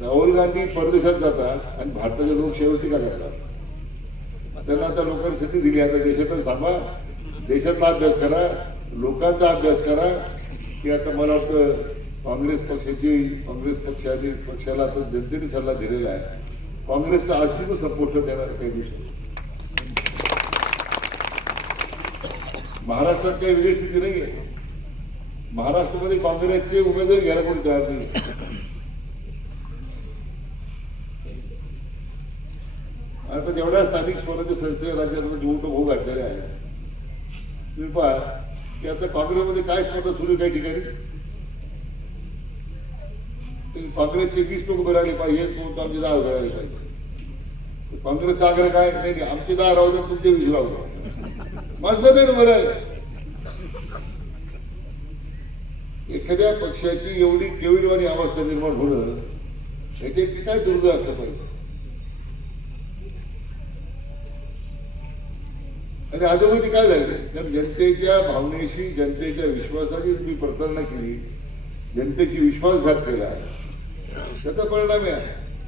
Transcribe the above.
राहुल गांधी परदेशात जातात आणि भारताच्या लोकशाहीवर टीका करतात. त्यांना आता लोकांनी संधी दिली, आता देशातच थांबा, देशातला अभ्यास करा, लोकांचा अभ्यास करा. की आता मला वाटतं काँग्रेस पक्षाला आता जनतेने सल्ला दिलेला आहे, काँग्रेसचा आर्थिक सपोर्ट देणार काही दिवसात. महाराष्ट्रात काही वेगळी स्थिती नाही आहे. महाराष्ट्रामध्ये काँग्रेसचे उमेदवार घ्यायला कोणी तयार नाही. आता जेवढ्या स्थानिक स्वराज्य संस्थेच्या राज्यामध्ये निवडणूक होऊ घातलेल्या आहे, तुम्ही पहा की आता काँग्रेसमध्ये काय स्पर्धा सुरू काही ठिकाणी. काँग्रेसचे 20 लोक उभे राहिले पाहिजे, आमचे 10 उभे राहिले पाहिजे. काँग्रेसचा आग्रह काय नाही, आमचे 10 राहू दे, तुमचे 20 राहू दे, माणसं नाही उभे राहिले. एखाद्या पक्षाची एवढी केविलवाणी अवस्था निर्माण होणं, याची काय दुर्दैव असलं पाहिजे. आणि अधोगती काय झाली, कारण जनतेच्या भावनेशी, जनतेच्या विश्वासाची तुम्ही प्रतारणा केली, जनतेची विश्वासघात केला, त्याचा परिणाम आहे.